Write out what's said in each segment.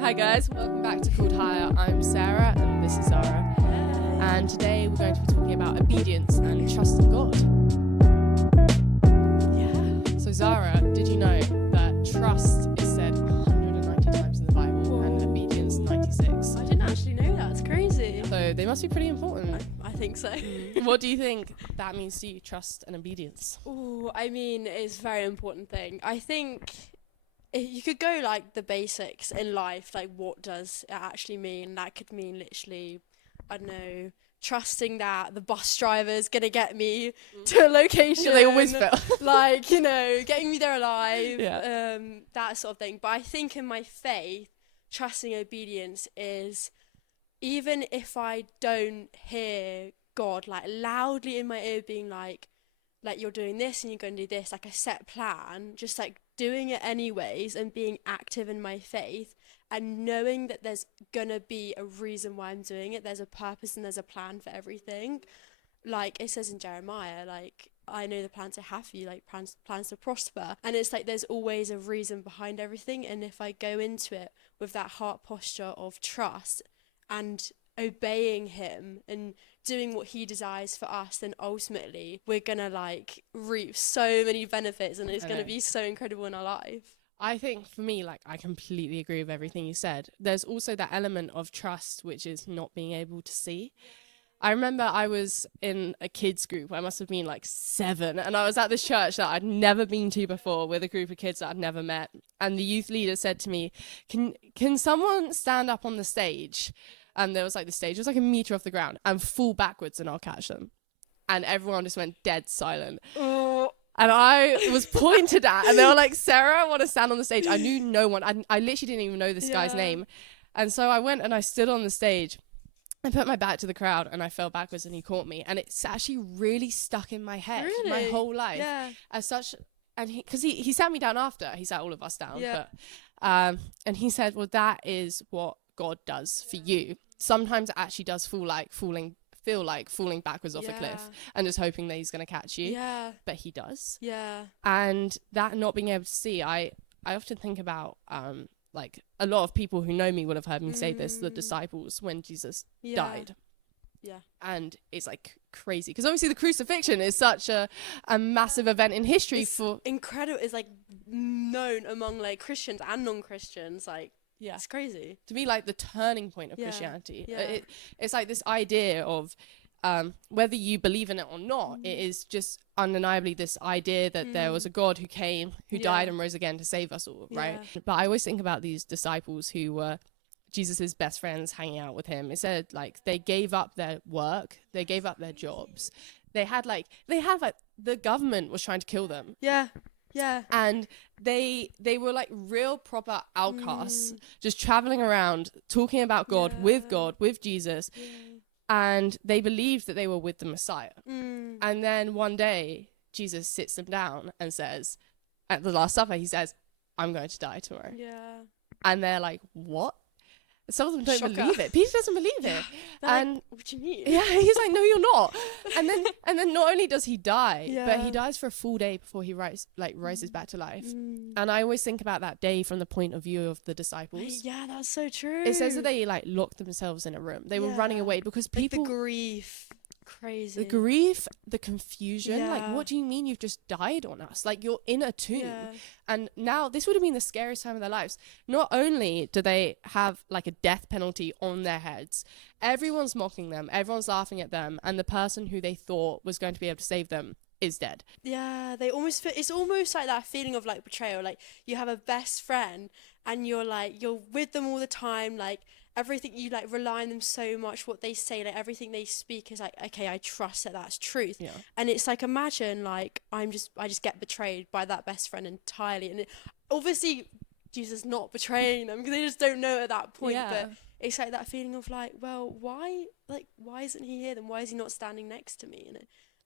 Hi guys, welcome back to Called Higher. I'm Sarah and this is Zara. And today we're going to be talking about obedience and trust in God. Yeah. So Zara, did you know that trust is said 190 times in the Bible and obedience 96? I didn't actually know that. It's crazy. So they must be pretty important. I think so. What do you think that means to you, trust and obedience? Oh, I mean, it's a very important thing. I think you could go like the basics in life, like what does it actually mean? That could mean literally, I don't know, trusting that the bus driver's gonna get me to a location. They always fail. Like, you know, getting me there alive, Yeah. that sort of thing. But I think in my faith, trusting obedience is, even if I don't hear God like loudly in my ear being like you're doing this and you're going to do this, like a set plan, just like doing it anyways and being active in my faith and knowing that there's gonna be a reason why I'm doing it. There's a purpose and there's a plan for everything. Like it says in Jeremiah, like, I know the plans I have for you, like plans to prosper. And it's like there's always a reason behind everything. And if I go into it with that heart posture of trust and obeying him and doing what he desires for us, then ultimately we're gonna like reap so many benefits and it's gonna be so incredible in our life. I think for me, like, I completely agree with everything you said. There's also that element of trust, which is not being able to see. I remember I was in a kids group. I must have been like 7, and I was at this church that I'd never been to before with a group of kids that I'd never met. And the youth leader said to me, can someone stand up on the stage? And there was like the stage was like a meter off the ground and fall backwards and I'll catch them. And everyone just went dead silent. Oh. And I was pointed at, and they were like, Sarah, I want to stand on the stage. I knew no one. I literally didn't even know this guy's name. And so I went and I stood on the stage. I put my back to the crowd and I fell backwards and he caught me. And it's actually really stuck in my head my whole life. Yeah. As such, and because he sat me down after. He sat all of us down. Yeah. But, and he said, well, that is what God does for you. Sometimes it actually does feel like falling backwards off a cliff and just hoping that he's going to catch you. Yeah. But he does. Yeah. And that not being able to see, I often think about like a lot of people who know me will have heard me say this, the disciples, when Jesus died. Yeah. And it's like crazy because obviously the crucifixion is such a massive event in history. It's incredible. It's like known among like Christians and non-Christians. Like, yeah, it's crazy. To me, like the turning point of Christianity. Yeah. It's like this idea of whether you believe in it or not, it is just undeniably this idea that there was a God who came, who died and rose again to save us all, right? But I always think about these disciples who were Jesus's best friends hanging out with him. It said like they gave up their work, they gave up their jobs. They had like the government was trying to kill them. Yeah. Yeah. And they were like real proper outcasts, just traveling around talking about God, with Jesus. Yeah. And they believed that they were with the Messiah. And then one day, Jesus sits them down and says, at the Last Supper, he says, I'm going to die tomorrow. Yeah. And they're like, what? Some of them don't Shocker. believe it. Peter doesn't believe it. And like, what do you mean? yeah, he's like, no, you're not. And then not only does he die, but he Yeah. dies for a full day before he rises back to life. And I always think about that day from the point of view of the disciples. Yeah, that's so true. It says that they like locked themselves in a room. They were running away because like people, the grief, crazy. the grief, the confusion. Like, Yeah. what do you mean you've just died on us? Like, you're in a tomb. Yeah. And now this would have been the scariest time of their lives. Not only do they have like a death penalty on their heads, everyone's mocking them, everyone's laughing at them, and the person who they thought was going to be able to save them is dead. Yeah, they almost feel, it's almost like that feeling of like betrayal. Like you have a best friend and you're with them all the time, like everything, you like rely on them so much, what they say, like everything they speak is like, okay, I trust that that's truth. Yeah. And it's like, imagine like I just get betrayed by that best friend entirely, and obviously Jesus not betraying them because they just don't know at that point. Yeah. But it's like that feeling of like, well, why isn't he here then? Why is he not standing next to me?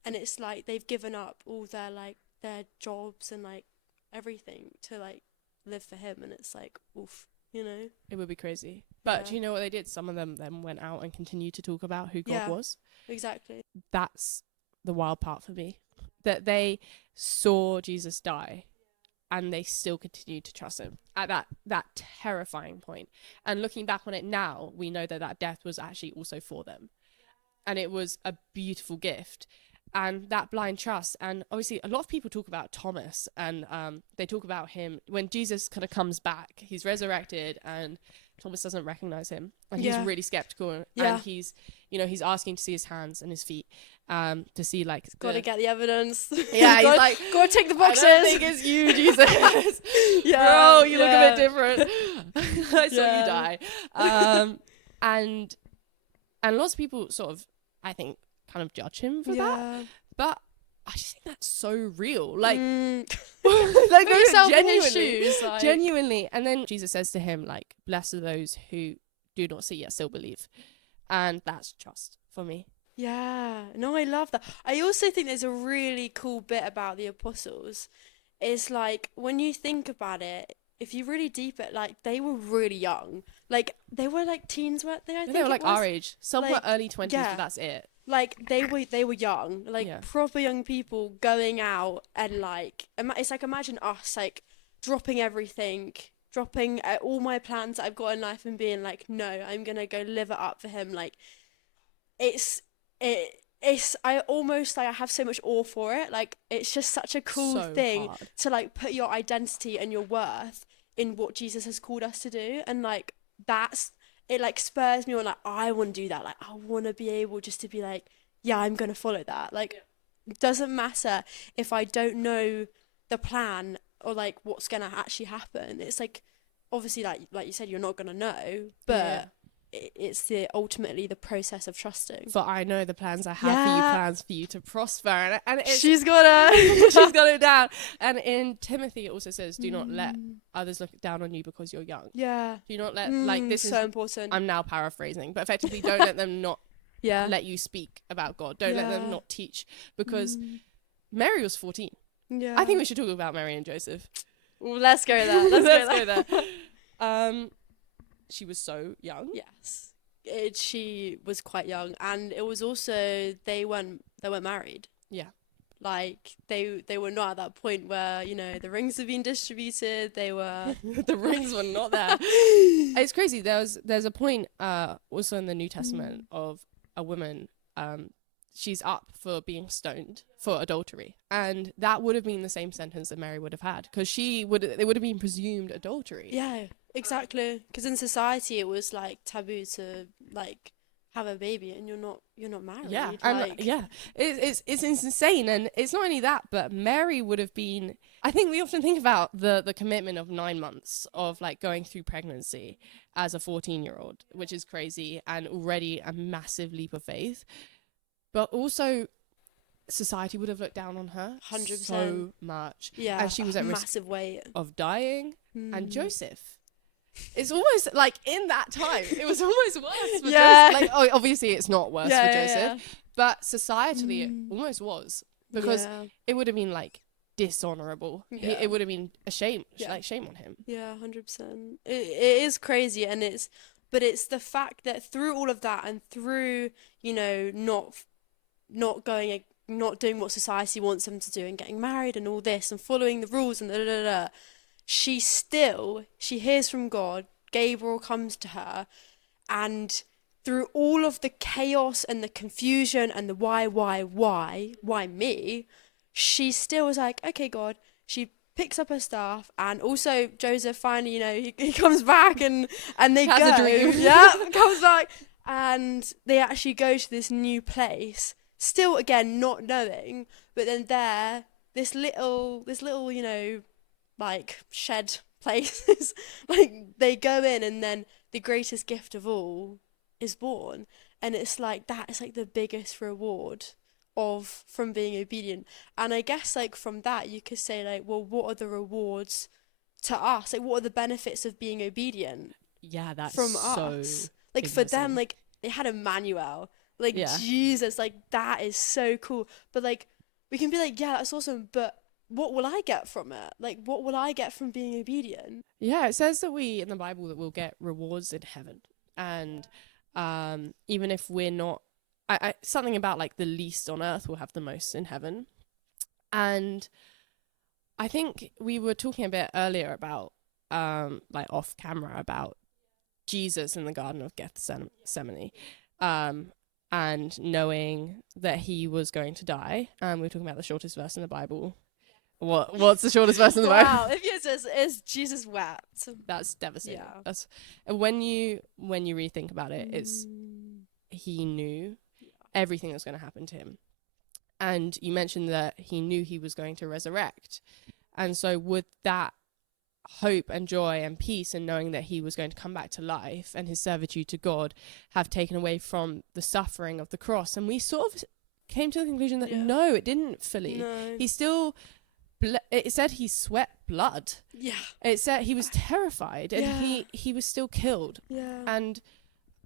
And it's like they've given up all their like their jobs and like everything to like live for him, and it's like, oof, you know. It would be crazy. But Yeah. do you know what they did? Some of them then went out and continued to talk about who God Yeah. was. Exactly. That's the wild part for me. That they saw Jesus die and they still continued to trust him at that terrifying point. And looking back on it now, we know that death was actually also for them, and it was a beautiful gift. And that blind trust, and obviously a lot of people talk about Thomas, and they talk about him when Jesus kind of comes back, he's resurrected, and Thomas doesn't recognize him, and he's really skeptical, and he's asking to see his hands and his feet, to see like gotta get the evidence. Yeah, he's like, gotta take the boxes. I don't think it's you, Jesus. Bro, you look a bit different. I saw you die. And lots of people sort of, I think, kind of judge him for that, but I just think that's so real. Like, like put yourself in his genuinely, shoes, like. genuinely. And then Jesus says to him, like, blessed are those who do not see yet still believe, and that's trust for me. Yeah, no, I love that. I also think there's a really cool bit about the apostles. It's like, when you think about it, if you really deep it, like, they were really young. Like, they were like teens, weren't they? I think They were like our age. Some were early 20s, but that's it. Like, they were young, like proper young people going out, and like, it's like, imagine us like dropping everything, dropping all my plans that I've got in life, and being like, no, I'm gonna go live it up for him. Like, I almost, like, I have so much awe for it. Like, it's just such a cool thing to like put your identity and your worth in what Jesus has called us to do, and like it like spurs me on, like, I want to do that. Like, I want to be able just to be like, yeah, I'm gonna follow that. Like, it doesn't matter if I don't know the plan or like what's gonna actually happen. It's like, obviously, like you said, you're not gonna know, but it's ultimately the process of trusting. For I know the plans I have for you, plans for you to prosper, and she's got it down. And in Timothy it also says, do not let others look down on you because you're young. Do not let, like, this so important. I'm now paraphrasing, but effectively, don't let them not let you speak about God. Don't let them not teach, because Mary was 14. I think we should talk about Mary and Joseph. Well, let's go there. Let's go there. She was so young. Yes, she was quite young, and it was also they weren't married. Yeah, like they were not at that point where, you know, the rings have been distributed. They were the rings were not there. It's crazy. There's a point also in the New Testament of a woman. She's up for being stoned for adultery, and that would have been the same sentence that Mary would have had, because it would have been presumed adultery. Yeah, exactly. Because in society it was like taboo to like have a baby, and you're not married. Yeah, like, and it's insane. And it's not only that, but Mary would have been. I think we often think about the commitment of 9 months of like going through pregnancy as a 14-year-old, which is crazy and already a massive leap of faith. But also, society would have looked down on her 100%. So much. Yeah, and she was at massive risk weight of dying. And Joseph, it's almost like in that time, it was almost worse for Joseph. Like, obviously, it's not worse for Joseph, but societally, it almost was, because it would have been like dishonorable. It would have been a shame, like shame on him. Yeah, 100%. It is crazy, and but it's the fact that through all of that, and through, you know, not doing what society wants them to do, and getting married and all this, and following the rules, and she hears from God. Gabriel comes to her, and through all of the chaos and the confusion and the why me, she still was like, okay, God. She picks up her staff, and also Joseph finally, you know, he comes back, and they has a dream. Comes back, and they actually go to this new place, still again not knowing, but then this little, you know, like shed place, like they go in, and then the greatest gift of all is born, and it's like that is like the biggest reward from being obedient. And I guess like from that you could say, like, well, what are the rewards to us? Like, what are the benefits of being obedient? Yeah, that's from so us. Like, for them, like, they had Emmanuel. Like, Jesus, like, that is so cool. But like, we can be like, yeah, that's awesome, but what will I get from it? Like, what will I get from being obedient? Yeah, it says that in the Bible, that we'll get rewards in heaven. And even if we're not, something about like the least on earth will have the most in heaven. And I think we were talking a bit earlier about, like off camera, about Jesus in the Garden of Gethsemane, and knowing that he was going to die. We were talking about the shortest verse in the Bible. What's the shortest verse in the Bible? Wow, if it is Jesus wept. That's devastating. Yeah. That's when you rethink about it, it's he knew everything that was going to happen to him. And you mentioned that he knew he was going to resurrect. And so would that hope and joy and peace in knowing that he was going to come back to life and his servitude to God have taken away from the suffering of the cross? And we sort of came to the conclusion that no, it didn't fully. No. He still, it said he sweat blood. Yeah. It said he was terrified and he was still killed. Yeah. And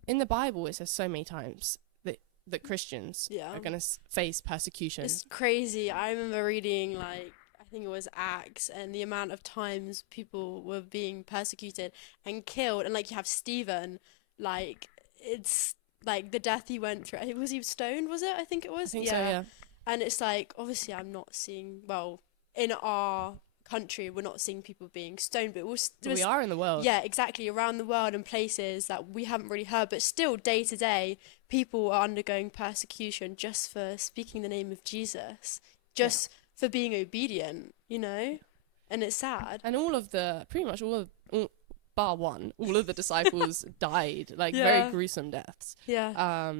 in the Bible, it says so many times that Christians are going to face persecution. It's crazy. I remember reading, like, I think it was Acts, and the amount of times people were being persecuted and killed. And, like, you have Stephen, like, it's, like, the death he went through. Was he stoned, was it? I think it was. I think so, yeah. And it's, like, obviously I'm not seeing, well, in our country, we're not seeing people being stoned, but we are in the world. Yeah, exactly, around the world and places that we haven't really heard, but still day to day people are undergoing persecution just for speaking the name of Jesus, just for being obedient, you know. And it's sad. And pretty much all bar one, all of the disciples died, like very gruesome deaths. I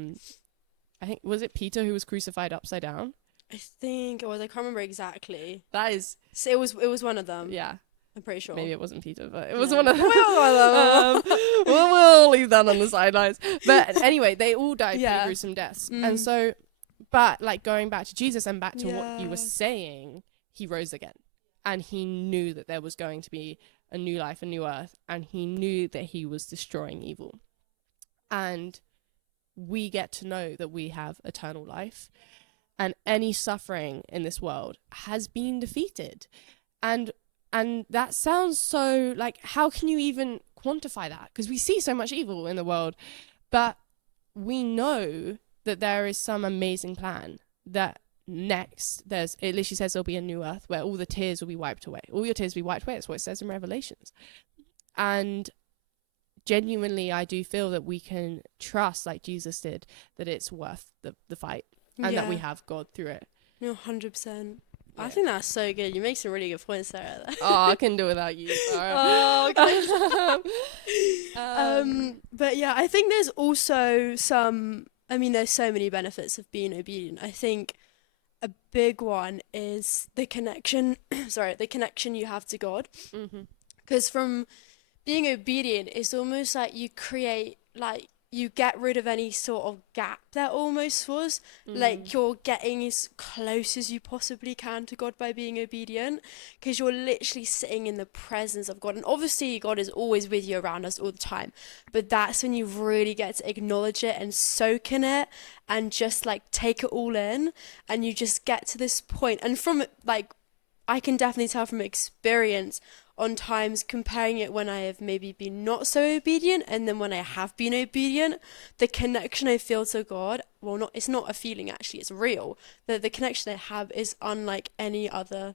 think, was it Peter who was crucified upside down? I think it was. I can't remember exactly. That is. So it was one of them. Yeah. I'm pretty sure. Maybe it wasn't Peter, but it was one of them. We'll leave that on the sidelines. But anyway, they all died pretty gruesome deaths. And so, but like going back to Jesus and back to what you were saying, he rose again. And he knew that there was going to be a new life, a new earth. And he knew that he was destroying evil. And we get to know that we have eternal life. And any suffering in this world has been defeated. And that sounds so, like, how can you even quantify that? Because we see so much evil in the world. But we know that there is some amazing plan that next, it literally says there'll be a new earth where all the tears will be wiped away. All your tears will be wiped away. That's what it says in Revelations. And genuinely, I do feel that we can trust, like Jesus did, that it's worth the fight. And that we have God through it. No, 100%. I think that's so good. You make some really good points there. Oh, I can do without you. Oh, okay. But yeah, I think there's also there's so many benefits of being obedient. I think a big one is the connection, the connection you have to God. Because from being obedient, it's almost like you create, like, you get rid of any sort of gap there almost was. Like, you're getting as close as you possibly can to God by being obedient, because you're literally sitting in the presence of God. And obviously God is always with you, around us all the time, but that's when you really get to acknowledge it and soak in it and just, like, take it all in. And you just get to this point, and from, like, I can definitely tell from experience on times comparing it when I have maybe been not so obedient and then when I have been obedient, the connection I feel to God, it's not a feeling actually, it's real. The connection I have is unlike any other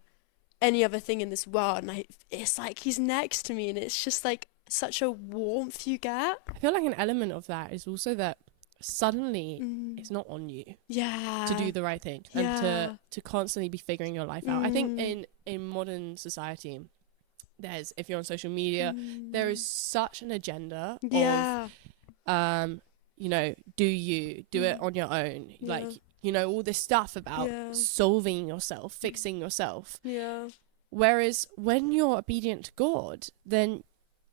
thing in this world. And it's like he's next to me, and it's just like such a warmth you get. I feel like an element of that is also that suddenly it's not on you to do the right thing and to constantly be figuring your life out. I think in modern society, if you're on social media, there is such an agenda of, do it on your own. Like, all this stuff about solving yourself, fixing yourself. Yeah. Whereas when you're obedient to God, then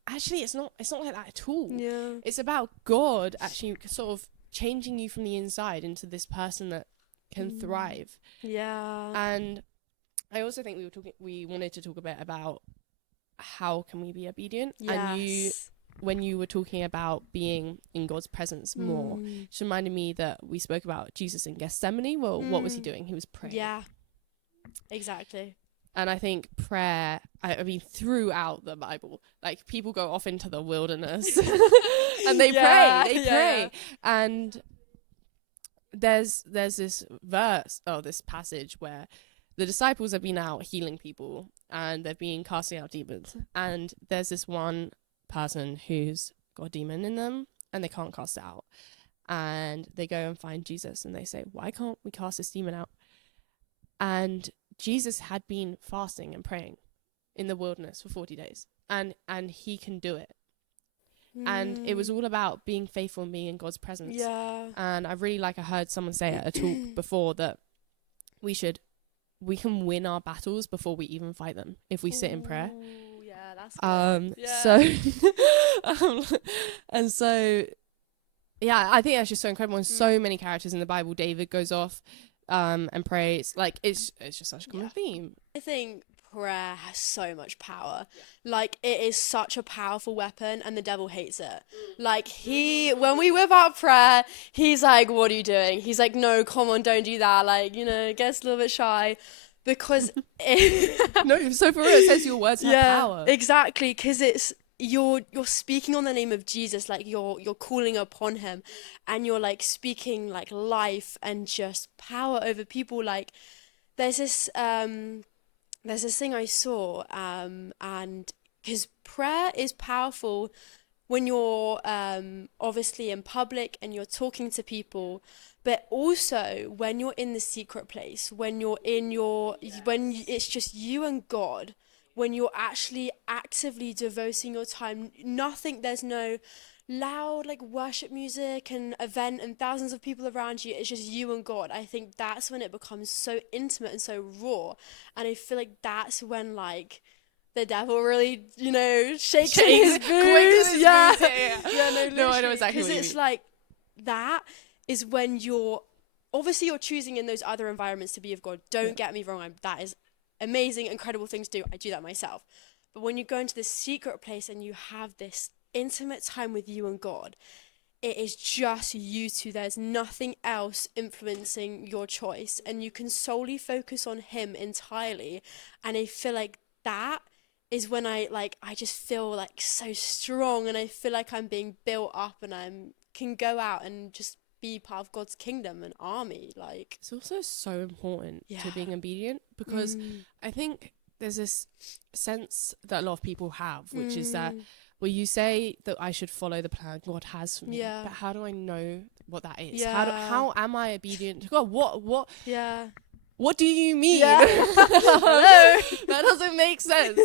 actually it's not like that at all. Yeah. It's about God actually sort of changing you from the inside into this person that can thrive. Yeah. And I also think we wanted to talk a bit about how can we be obedient. And when you were talking about being in God's presence more, it reminded me that we spoke about Jesus in Gethsemane. Well, what was he doing? He was praying. Yeah, exactly. And I think prayer, throughout the Bible, like, people go off into the wilderness and they pray. And there's this passage where the disciples have been out healing people and they've been casting out demons. And there's this one person who's got a demon in them and they can't cast it out. And they go and find Jesus and they say, why can't we cast this demon out? And Jesus had been fasting and praying in the wilderness for 40 days. And he can do it. And it was all about being faithful and being in God's presence. Yeah. And I heard someone say at a talk before that we can win our battles before we even fight them if we sit in prayer. Yeah, that's good. So I think that's just so incredible. And so many characters in the Bible. David goes off and prays. Like it's just such a common theme. I think prayer has so much power. Like, it is such a powerful weapon and the devil hates it. Like, when we whip out prayer, he's like, what are you doing? He's like, no, come on, don't do that. Like, gets a little bit shy because no, so for real, it says your words have power. Exactly, because it's you're speaking on the name of Jesus, like you're calling upon him, and you're like speaking like life and just power over people. Like, there's this thing I saw, and because prayer is powerful when you're obviously in public and you're talking to people, but also when you're in the secret place, when you're in when it's just you and God, when you're actually actively devoting your time, there's no loud like worship music and event and thousands of people around you, it's just you and God. I think that's when it becomes so intimate and so raw, and I feel like that's when like the devil really shakes his boots. Yeah, no, I know exactly what you mean. because it's like that is when you're choosing in those other environments to be of God. Don't get me wrong, that is amazing, incredible thing to do. I do that myself. But when you go into this secret place and you have this intimate time with you and God, it is just you two. There's nothing else influencing your choice, and you can solely focus on him entirely. And I feel like that is when I just feel like so strong, and I feel like I'm being built up, and can go out and just be part of God's kingdom and army. Like, it's also so important to being obedient, because I think there's this sense that a lot of people have, which is that, well, you say that I should follow the plan God has for me, but how do I know what that is? How am I obedient to God? What do you mean? Hello? That doesn't make sense.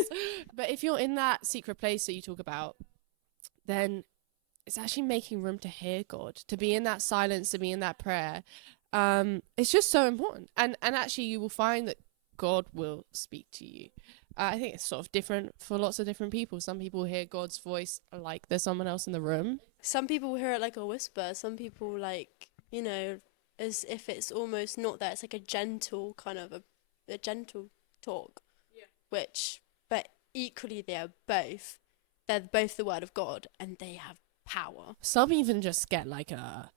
But if you're in that secret place that you talk about, then it's actually making room to hear God, to be in that silence, to be in that prayer. It's just so important. And actually you will find that God will speak to you. I think it's sort of different for lots of different people. Some people hear God's voice like there's someone else in the room. Some people hear it like a whisper. Some people as if it's almost not there. It's like a gentle kind of a gentle talk. Yeah. But equally they're both the word of God, and they have power. Some even just get like a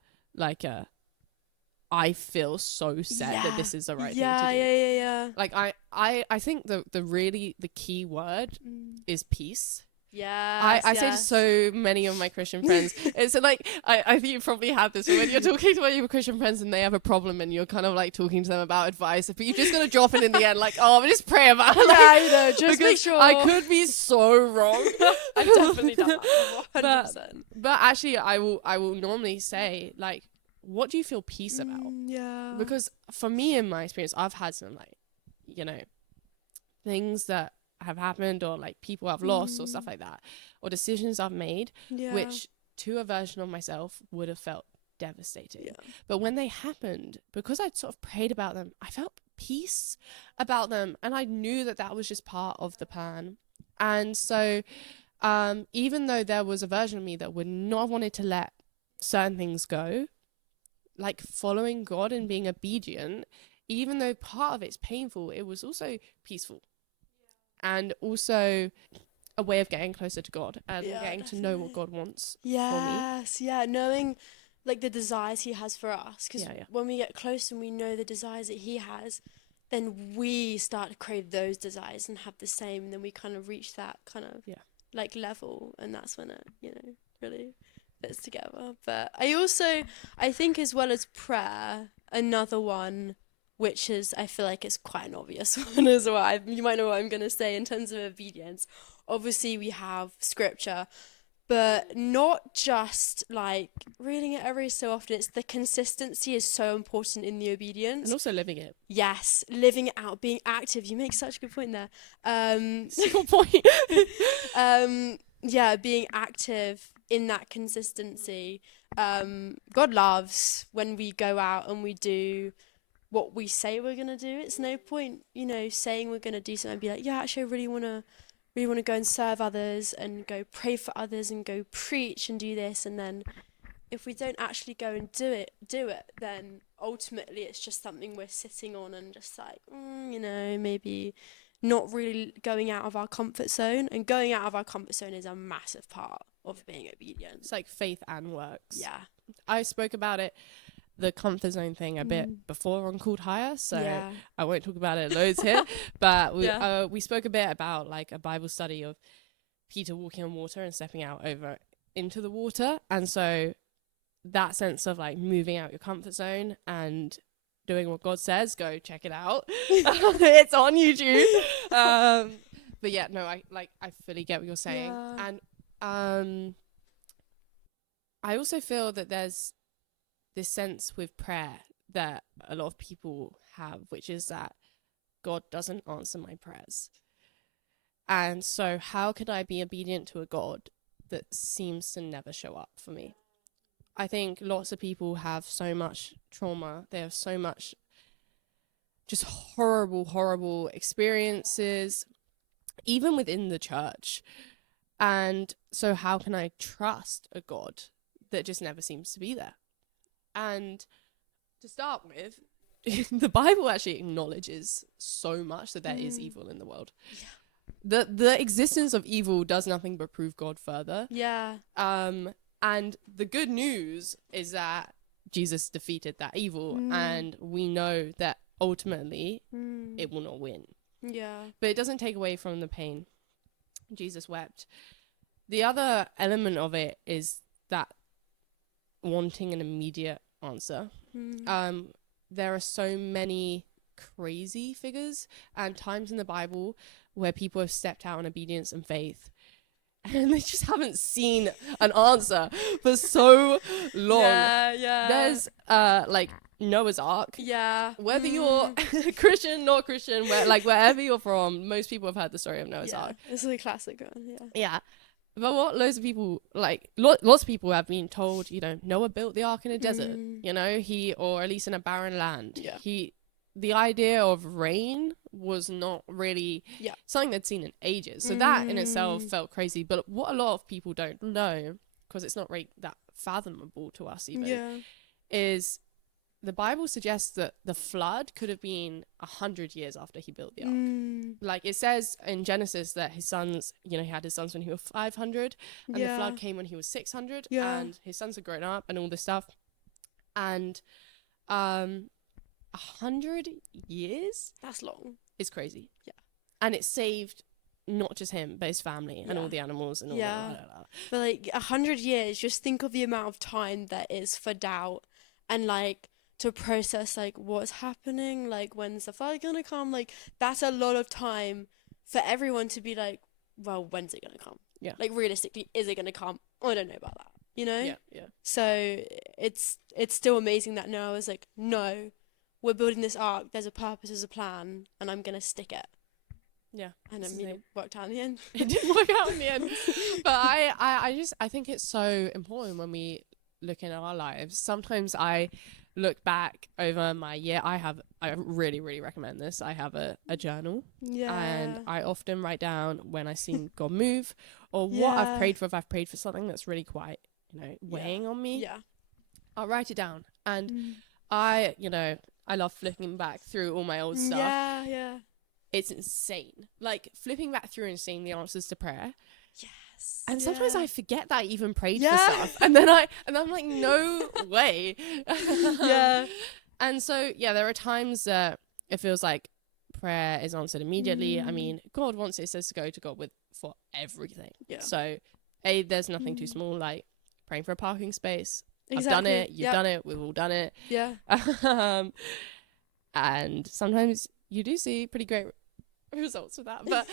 I feel so set that this is the right thing to do. Yeah. Like I think the key word is peace. Yeah. I say to so many of my Christian friends, it's like I think you probably have this when you're talking to one of your Christian friends and they have a problem and you're kind of like talking to them about advice, but you're just gonna drop it in the end, like, oh, just pray about it. Like, just make sure. I could be so wrong. I've definitely done that. 100%. But actually, I will normally say, like, what do you feel peace about? Yeah. Because for me, in my experience, I've had some things that have happened, or like people I've lost or stuff like that, or decisions I've made, which to a version of myself would have felt devastating. Yeah. But when they happened, because I'd sort of prayed about them, I felt peace about them, and I knew that was just part of the plan. And so even though there was a version of me that would not have wanted to let certain things go, like following God and being obedient, even though part of it's painful, it was also peaceful. And also a way of getting closer to God and getting to know what God wants for me. Yes, knowing like the desires he has for us. Because when we get close and we know the desires that he has, then we start to crave those desires and have the same. And then we kind of reach that kind of like level. And that's when it, really fits together. But I think as well as prayer, another one which is, I feel like it's quite an obvious one as well. You might know what I'm going to say in terms of obedience. Obviously, we have scripture, but not just like reading it every so often. It's the consistency is so important in the obedience. And also living it. Yes, living it out, being active. You make such a good point there. Good point. Yeah, being active in that consistency. God loves when we go out and we do what we say we're gonna do. It's no point, saying we're gonna do something and be like, yeah, actually, I really wanna go and serve others and go pray for others and go preach and do this, and then if we don't actually go and do it, then ultimately it's just something we're sitting on and just like, maybe not really going out of our comfort zone. And going out of our comfort zone is a massive part of being obedient. It's like faith and works. Yeah. I spoke about it, the comfort zone thing, a bit before on Called Higher, so Yeah. I won't talk about it loads here. But Yeah. we spoke a bit about like a Bible study of Peter walking on water and stepping out over into the water, and so that sense of like moving out your comfort zone and doing what God says, go check it out. It's on YouTube. But yeah, no, I fully get what you're saying. Yeah. And I also feel that there's this sense with prayer that a lot of people have, which is that God doesn't answer my prayers. And so how could I be obedient to a God that seems to never show up for me? I think lots of people have so much trauma. They have so much just horrible experiences, even within the church. And so how can I trust a God that just never seems to be there? And to start with, the Bible actually acknowledges so much that there is evil in the world. Yeah. The existence of evil does nothing but prove God further. Yeah. And the good news is that Jesus defeated that evil, and we know that ultimately it will not win. Yeah. But it doesn't take away from the pain. Jesus wept. The other element of it is that wanting an immediate answer. There are so many crazy figures and times in the Bible where people have stepped out in obedience and faith, and they just haven't seen an answer for so long. Yeah. There's like Noah's Ark. Yeah. Whether you're Christian, not Christian, wherever you're from, most people have heard the story of Noah's Ark. It's a classic one. Yeah. Yeah. But what loads of people, lots of people have been told, Noah built the ark in a desert, or at least in a barren land. Yeah. The idea of rain was not really something they'd seen in ages. So that in itself felt crazy. But what a lot of people don't know, because it's not really that fathomable to us even, is the Bible suggests that the flood could have been 100 years after he built the ark. Like it says in Genesis that his sons, he had his sons when he was 500, and the flood came when he was 600, and his sons had grown up and all this stuff. And 100 years? That's long. Is crazy. Yeah. And it saved not just him, but his family and all the animals and all that. But 100 years, just think of the amount of time that is for doubt and to process what's happening, when's the flood gonna come, that's a lot of time for everyone to be well, when's it gonna come? Yeah. Realistically, is it gonna come? I don't know about that, Yeah. So it's still amazing that Noah was no, we're building this ark, there's a purpose, there's a plan, and I'm gonna stick it. Yeah. And it worked out in the end. It did work out in the end. But I think it's so important when we look in our lives. Sometimes I look back over my year. I really, really recommend this. I have a journal. Yeah. And I often write down when I've seen God move or what I've prayed for. If I've prayed for something that's really quite, weighing on me. Yeah. I'll write it down. And I love flipping back through all my old stuff. Yeah. It's insane. Flipping back through and seeing the answers to prayer. Yes. And sometimes I forget that I even prayed for stuff. And then I'm like, no way. Yeah. And so, there are times that it feels like prayer is answered immediately. I mean, God wants it says to go to God for everything. Yeah. So, there's nothing too small, like praying for a parking space. Exactly. I've done it. You've done it. We've all done it. Yeah. And sometimes you do see pretty great results with that. But,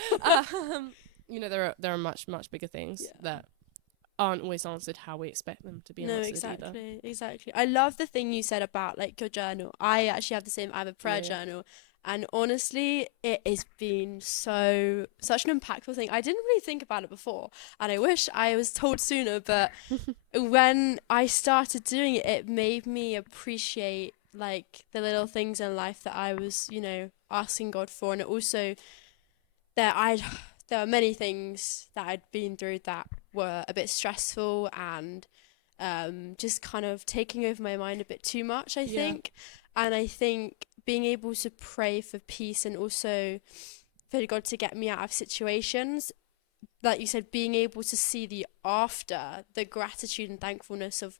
you know, there are much, much bigger things that aren't always answered how we expect them to be answered either. Exactly. I love the thing you said about like your journal. I actually have the same. I have a prayer journal, and honestly, it has been such an impactful thing. I didn't really think about it before, and I wish I was told sooner. But when I started doing it, it made me appreciate like the little things in life that I was, you know, asking God for, and it also there I there are many things that I'd been through that were a bit stressful and just kind of taking over my mind a bit too much, I think. And I think being able to pray for peace and also for God to get me out of situations, like you said, being able to see the after, the gratitude and thankfulness of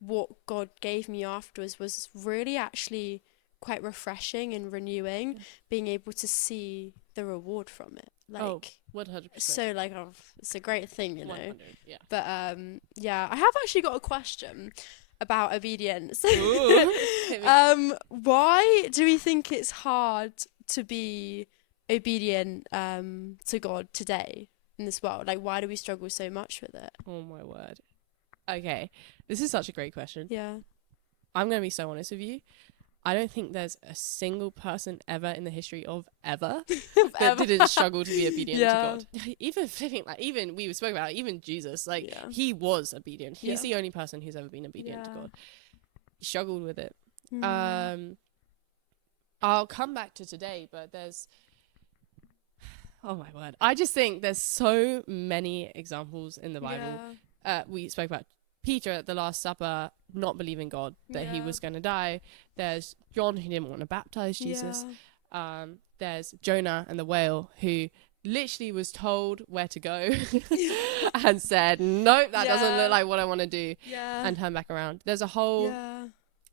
what God gave me afterwards was really actually quite refreshing and renewing, being able to see the reward from it. Like, 100%. So like, it's a great thing, you know. 100, yeah. But yeah, I have actually got a question about obedience. Why do we think it's hard to be obedient to God today in this world? Like, why do we struggle so much with it? Oh my word. Okay, this is such a great question. Yeah. I'm going to be so honest with you. I don't think there's a single person ever in the history of ever that didn't struggle to be obedient to God. Even we spoke about it, even Jesus, like he was obedient. He's the only person who's ever been obedient to God. He struggled with it. I'll come back to today, but there's, oh my word, I just think there's so many examples in the Bible. We spoke about Peter at the Last Supper not believing God, that he was going to die. There's John who didn't want to baptize Jesus. There's Jonah and the whale who literally was told where to go and said, nope, that doesn't look like what I want to do, and turned back around. There's a whole,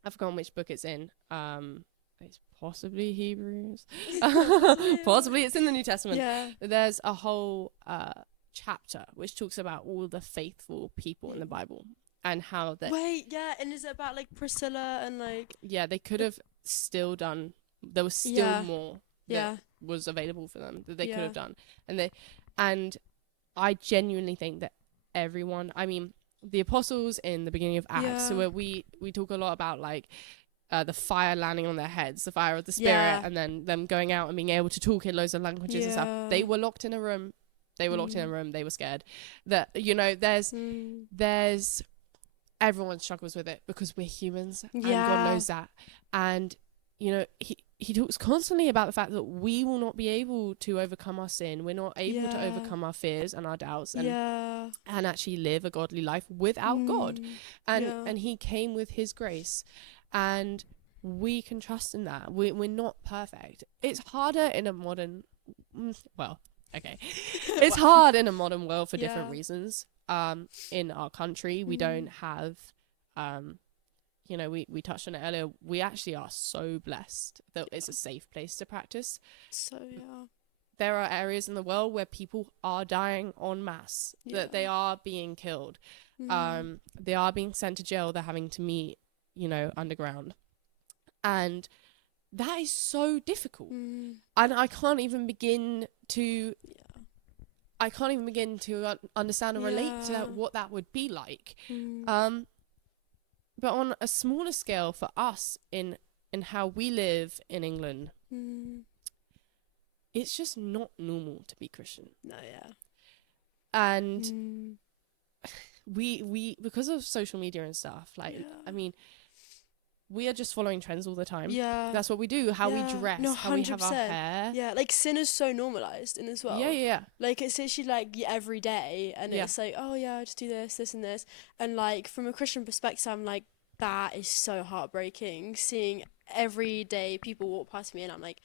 I've forgotten which book it's in. It's possibly Hebrews. Possibly it's in the New Testament. There's a whole chapter which talks about all the faithful people in the Bible and how they and is it about like Priscilla and like they could have still done, there was still more that was available for them that they could have done, and I genuinely think that everyone, I mean the apostles in the beginning of Acts, so where we talk a lot about like the fire landing on their heads, the fire of the Spirit, and then them going out and being able to talk in loads of languages and stuff. They were locked in a room. They were scared. That, you know, there's everyone struggles with it because we're humans, and God knows that. And you know, he talks constantly about the fact that we will not be able to overcome our sin. We're not able to overcome our fears and our doubts and actually live a godly life without God. And he came with his grace, and we can trust in that. We're not perfect. It's harder in a modern, it's hard in a modern world for different reasons. In our country, we don't have, you know, we touched on it earlier. We actually are so blessed that it's a safe place to practice. So there are areas in the world where people are dying en masse, that they are being killed. They are being sent to jail. They're having to meet, you know, underground. And that is so difficult. And I can't even begin to understand or relate to what that would be like. But on a smaller scale for us in how we live in England, it's just not normal to be Christian. And we because of social media and stuff, like, I mean, we are just following trends all the time. That's what we do. How we dress, how we have our hair. Like sin is so normalized in this world. Like it's literally like every day, and it's like, oh yeah, I just do this and this, and like from a Christian perspective, I'm like, that is so heartbreaking. Seeing every day people walk past me, and I'm like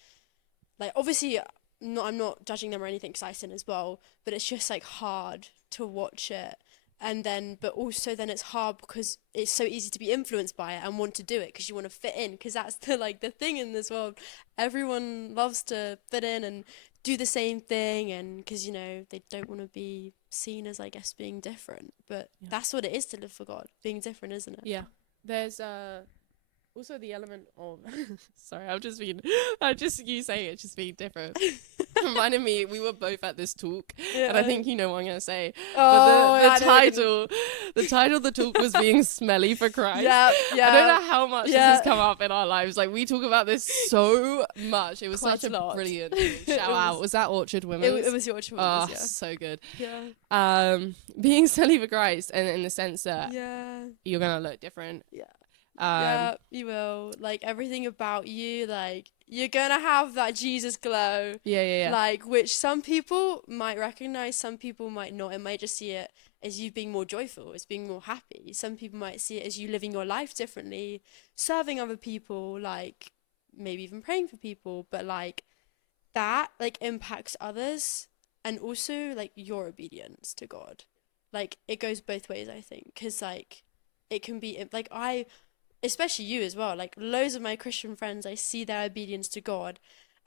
obviously, I'm not judging them or anything because I sin as well, but it's just like hard to watch it. And then, but also then it's hard because it's so easy to be influenced by it and want to do it because you want to fit in, because that's the thing in this world. Everyone loves to fit in and do the same thing, and because, you know, they don't want to be seen as, I guess, being different. But that's what it is to live for God, being different, isn't it? There's Also the element of sorry, you saying it just being different. Reminded me, we were both at this talk, and I think you know what I'm gonna say. Oh, But the title of the talk was being smelly for Christ. Yeah. I don't know how much this has come up in our lives. Like, we talk about this so much. It was Quite such a a lot. brilliant shout out. Was that Orchard Women? It was your Orchard Women's, yeah. So good. Yeah. Being smelly for Christ, and in the sense that Yeah. you're gonna look different. Yeah. Yeah, you will. Like, everything about you, like, you're gonna have that Jesus glow. Yeah. Like, which some people might recognize, some people might not. It might just see it as you being more joyful, as being more happy. Some people might see it as you living your life differently, serving other people, like, maybe even praying for people. But, like, that, like, impacts others, and also, like, your obedience to God. Like, it goes both ways, I think. Because, like, it can be, like, especially you as well, like, loads of my Christian friends, I see their obedience to God,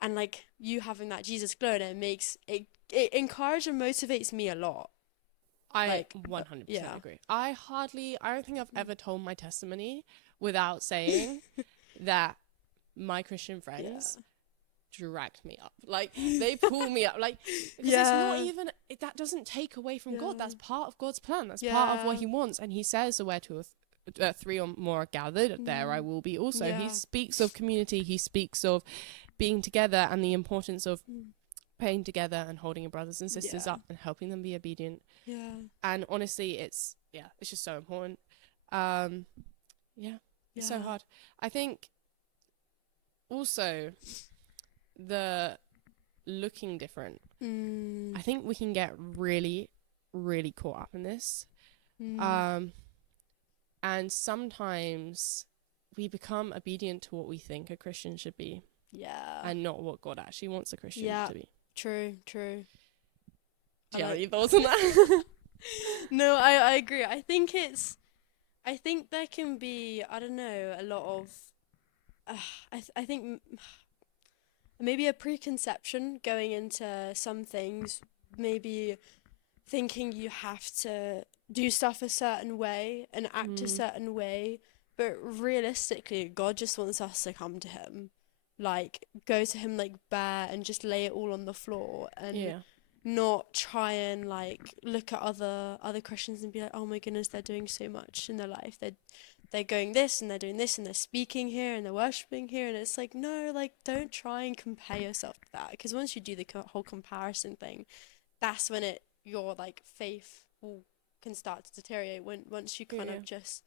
and, like, you having that Jesus glow, and it makes it encourages and motivates me a lot. I Like, 100% agree. I don't think I've ever told my testimony without saying that my Christian friends dragged me up. Like, they pull me up. Like, because it's not even, that doesn't take away from God. That's part of God's plan. That's part of what he wants. And he says, where two or three or more are gathered, there I will be also. He speaks of community. He speaks of being together and the importance of praying together and holding your brothers and sisters up and helping them be obedient. And honestly, it's just so important. It's so hard. I think also the looking different. I think we can get really, really caught up in this. And sometimes we become obedient to what we think a Christian should be. Yeah. And not what God actually wants a Christian to be. True. Do you have any thoughts on that? No, I agree. I think there can be, I don't know, a lot of, I think maybe a preconception going into some things, maybe thinking you have to do stuff a certain way and act a certain way, but realistically, God just wants us to come to him, like, go to him, like, bare, and just lay it all on the floor, and not try and, like, look at other Christians and be like, oh my goodness, they're doing so much in their life, they're going this and they're doing this and they're speaking here and they're worshiping here, and it's like, no, like, don't try and compare yourself to that, because once you do the whole comparison thing, that's when your, like, faith can start to deteriorate, once you kind of just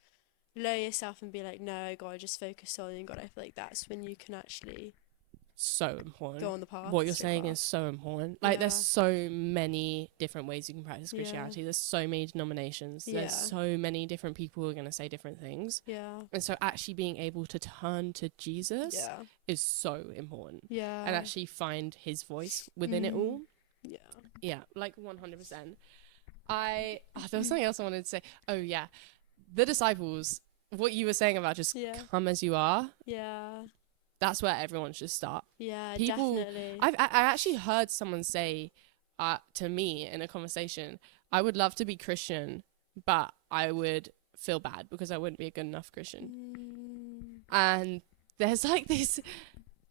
lower yourself and be like, no, God, just focus solely on God. I feel like that's when you can actually so important. Go on the path. What you're saying is so important. Like, there's so many different ways you can practice Christianity. There's so many denominations. There's so many different people who are going to say different things. And so actually being able to turn to Jesus is so important. And actually find his voice within it all. Like 100%. There was something else I wanted to say. Oh yeah, the disciples, what you were saying about just come as you are, that's where everyone should start. People, definitely. I actually heard someone say to me in a conversation, I would love to be Christian, but I would feel bad because I wouldn't be a good enough Christian. And there's like this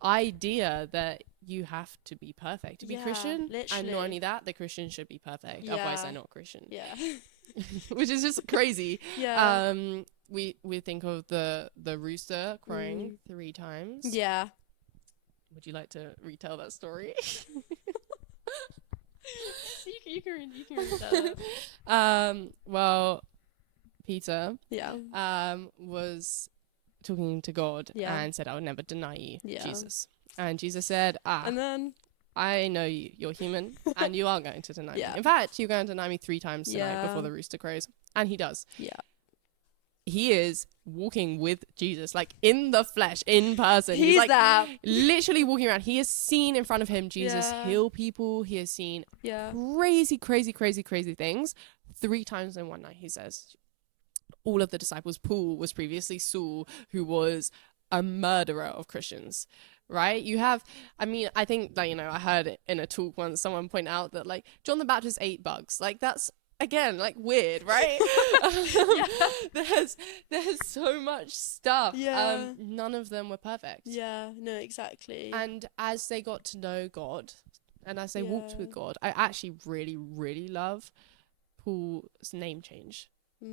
idea that you have to be perfect to be Christian, literally. And not only that, the Christian should be perfect, otherwise they're not Christian. Which is just crazy. We think of the rooster crowing 3 times. Would you like to retell that story? you can retell that. Well, Peter was talking to God and said, I would never deny you, Jesus. And Jesus said, and then I know you're human and you are going to deny me. In fact, you're going to deny me 3 times tonight before the rooster crows. And he does. He is walking with Jesus, like in the flesh, in person. He's like that. Literally walking around. He has seen in front of him Jesus heal people. He has seen crazy things 3 times in one night, he says. All of the disciples, Paul was previously Saul, who was a murderer of Christians. Right? You have, I mean, I think that, I heard in a talk once someone point out that, like, John the Baptist ate bugs. Like, that's again, like weird, right? Yeah. There's so much stuff. Yeah. None of them were perfect. Yeah, no, exactly. And as they got to know God and as they walked with Yeah. God, I actually really, really love Paul's name change.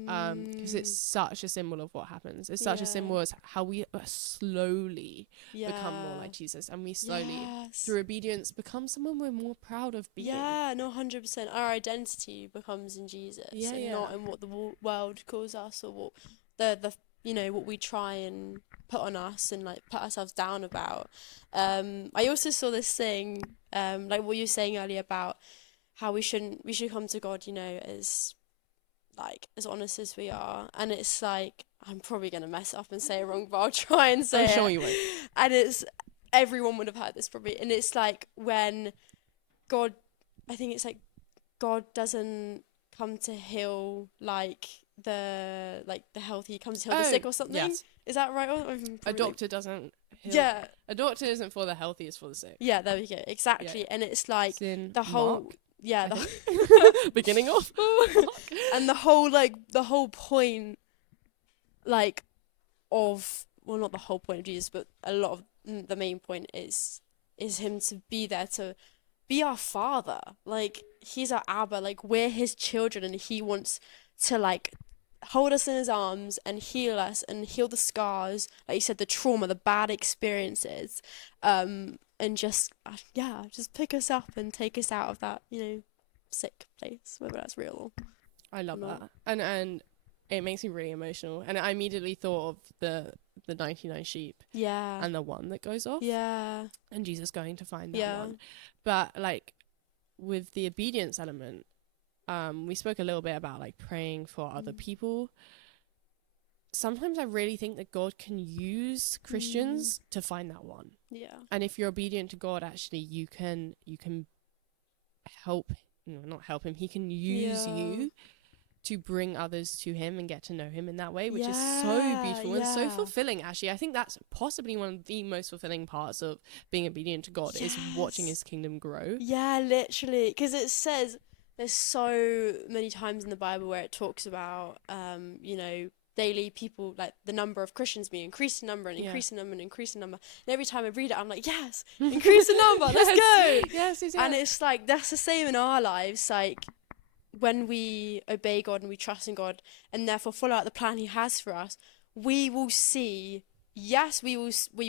Because it's such a symbol of what happens. It's such a symbol as how we slowly become more like Jesus, and we slowly, through obedience, become someone we're more proud of being. Yeah, no, 100%. Our identity becomes in Jesus, and not in what the world calls us, or what the what we try and put on us and like put ourselves down about. I also saw this thing, like what you were saying earlier about how we should come to God, as like as honest as we are, and it's like I'm probably gonna mess up and say it wrong, but I'll try and say I'm sure it. you won't. And it's everyone would have heard this probably, and it's like when God, I think it's like God doesn't come to heal like the healthy, he comes to heal the sick or something. Yes. Is that right? A doctor doesn't heal. Yeah. A doctor isn't for the healthy, it's for the sick. Yeah, there we go. Exactly. Yeah. And it's like It's the whole Mark, beginning of and the whole point like of, well, not the whole point of Jesus, but a lot of the main point is him to be there to be our father. Like he's our Abba, like we're his children, and he wants to like hold us in his arms and heal us and heal the scars, like you said, the trauma, the bad experiences, and just pick us up and take us out of that sick place, whether that's real or I love not. that. And it makes me really emotional. And I immediately thought of the 99 sheep Yeah. and the one that goes off. Yeah. And Jesus going to find that one. But like with the obedience element, we spoke a little bit about like praying for other people. Sometimes I really think that God can use Christians to find that one. Yeah. And if you're obedient to God, actually you can help, not help him, he can use you to bring others to him and get to know him in that way, which is so beautiful and so fulfilling. Actually, I think that's possibly one of the most fulfilling parts of being obedient to God, is watching his kingdom grow. Yeah, literally, because it says there's so many times in the Bible where it talks about daily people, like the number of Christians being increased in number and increasing number and increasing number. And every time I read it, I'm like, yes, increase the number, let's go. Yes. And it's like that's the same in our lives. Like when we obey God and we trust in God and therefore follow out the plan he has for us, we will see. Yes, we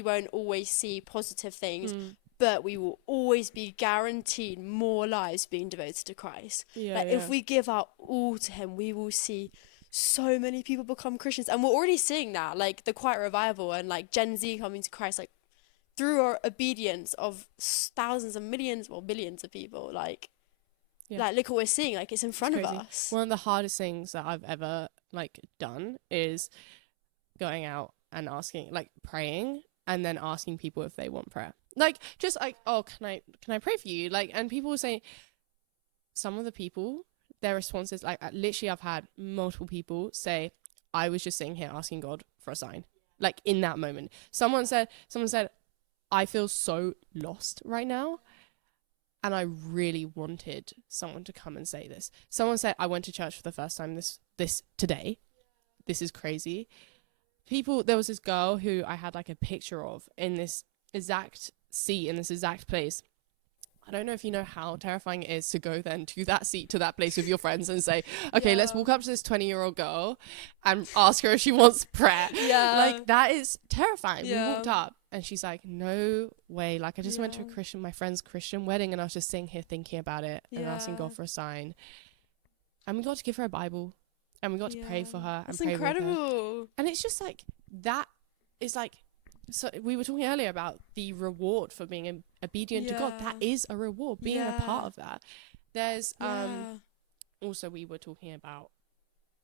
won't always see positive things, but we will always be guaranteed more lives being devoted to Christ. If we give our all to him, we will see so many people become Christians, and we're already seeing that, like the Quiet Revival and like Gen Z coming to Christ, like through our obedience of thousands and millions or billions of people. Like look what we're seeing, like it's in front of us. One of the hardest things that I've ever like done is going out and asking, like praying and then asking people if they want prayer, like just like, oh, can I pray for you, like, and people will say, some of the people, their responses, like literally I've had multiple people say, I was just sitting here asking God for a sign, like in that moment. Someone said I feel so lost right now and I really wanted someone to come and say this. Someone said, I went to church for the first time this today, this is crazy. People, there was this girl who I had like a picture of in this exact seat in this exact place. I don't know if you know how terrifying it is to go then to that seat, to that place with your friends and say, okay, let's walk up to this 20-year-old girl and ask her if she wants prayer. Like that is terrifying. We walked up and she's like, no way. Like I just went to my friend's Christian wedding and I was just sitting here thinking about it and asking God for a sign. And we got to give her a Bible and we got to pray for her. That's and pray incredible. With her. And it's just like, that is like, so we were talking earlier about the reward for being obedient to God. That is a reward, being a part of that. There's also we were talking about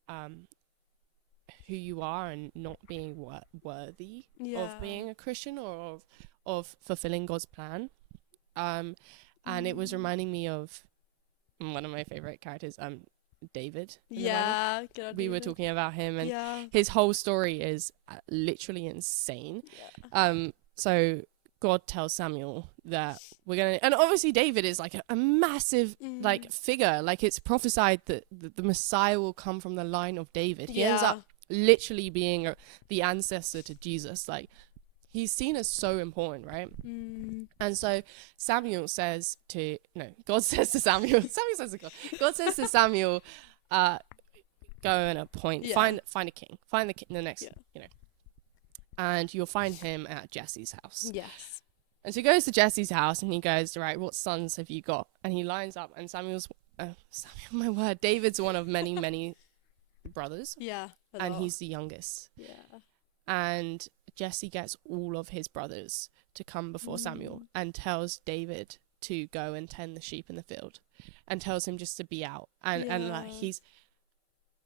who you are and not being worthy of being a Christian or of fulfilling God's plan. And it was reminding me of one of my favorite characters, David. Good. We were talking about him and his whole story is literally insane. So God tells Samuel that we're going to, and obviously David is like a massive like figure. Like it's prophesied that the Messiah will come from the line of David. He ends up literally being the ancestor to Jesus. Like he's seen as so important, right? And so God says to Samuel, God says to Samuel, go and appoint, find a king, find the king, the next, and you'll find him at Jesse's house. Yes. And so he goes to Jesse's house and he goes, right, what sons have you got? And he lines up, and David's one of many, many brothers. Yeah. And he's the youngest. Yeah. And Jesse gets all of his brothers to come before Samuel and tells David to go and tend the sheep in the field, and tells him just to be out. And like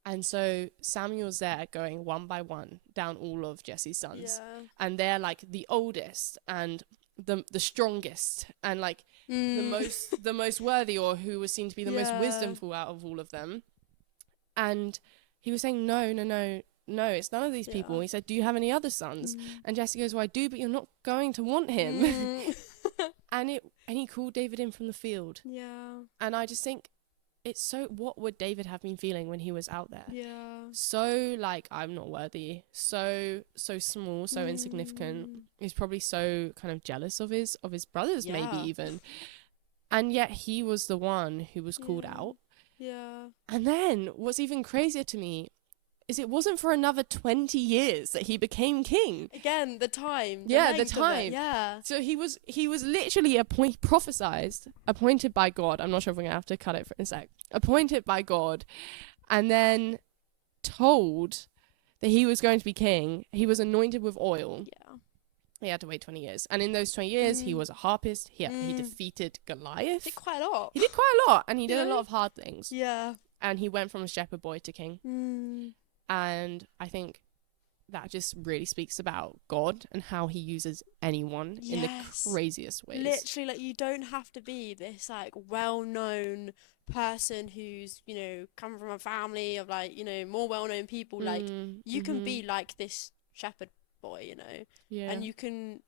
and so Samuel's there going one by one down all of Jesse's sons. Yeah. And they're like the oldest and the strongest and like the most worthy, or who was seen to be the most wisdomful out of all of them. And he was saying, no, it's none of these people. He said, do you have any other sons? And Jesse goes, well, I do, but you're not going to want him. and he called David in from the field. Yeah. And I just think, it's so, what would David have been feeling when he was out there? Yeah. So like, I'm not worthy, so small, so insignificant. He's probably so kind of jealous of his brothers, maybe even. And yet he was the one who was called out. Yeah. And then what's even crazier to me is it wasn't for another 20 years that he became king. Again, the time. The time. Yeah. So he was literally appointed by God. I'm not sure if we're going to have to cut it for a sec. Appointed by God, and then told that he was going to be king. He was anointed with oil. Yeah. He had to wait 20 years. And in those 20 years, he was a harpist. He defeated Goliath. He did quite a lot. And he did a lot of hard things. Yeah. And he went from a shepherd boy to king. And I think that just really speaks about God and how he uses anyone in the craziest ways. Literally, like, you don't have to be this like well-known person who's, come from a family of like, more well-known people. Like you can be like this shepherd boy, and you can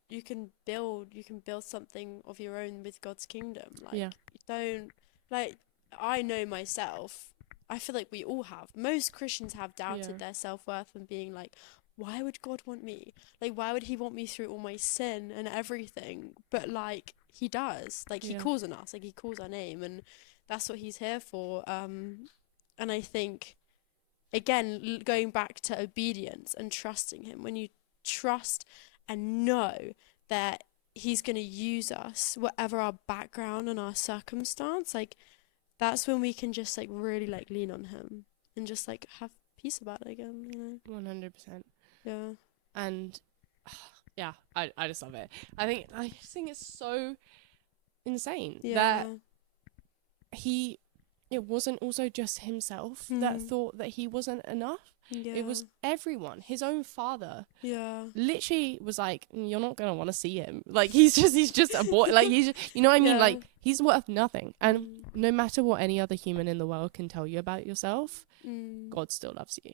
build something of your own with God's kingdom. Like you don't, like, I know myself, I feel like we all have. Most Christians have doubted their self-worth and being like, why would God want me? Like, why would he want me through all my sin and everything? But, like, he does. Like, he calls on us. Like, he calls our name. And that's what he's here for. And I think, again, going back to obedience and trusting him, when you trust and know that he's going to use us, whatever our background and our circumstance, like, that's when we can just like really like lean on him and just like have peace about it again, 100%. Yeah. And I just love it. I just think it's so insane that it wasn't also just himself that thought that he wasn't enough. Yeah. It was everyone. His own father. Yeah. Literally was like, you're not gonna want to see him. Like he's just a boy. Like he's just, you know what I mean? Like he's worth nothing. And no matter what any other human in the world can tell you about yourself, God still loves you.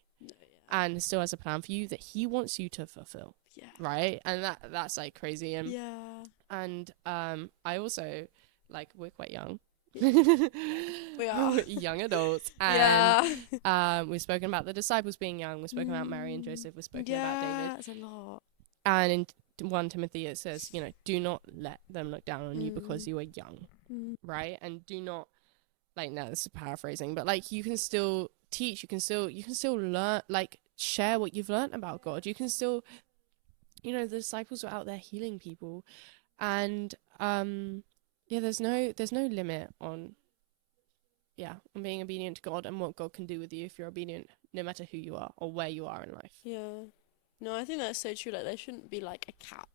And still has a plan for you that he wants you to fulfill. Yeah. Right? And that's like crazy. And and I also, like, we're quite young. We are young adults, and we've spoken about the disciples being young. We've spoken about Mary and Joseph. We've spoken about David. That's a lot. And in 1 Timothy it says, do not let them look down on you because you are young, right? And do not, like, now this is paraphrasing, but like you can still teach, you can still learn, like share what you've learned about God. You can still, the disciples were out there healing people, and there's no limit on being obedient to God and what God can do with you if you're obedient, no matter who you are or where you are in life. Yeah. No, I think that's so true. Like, there shouldn't be like a cap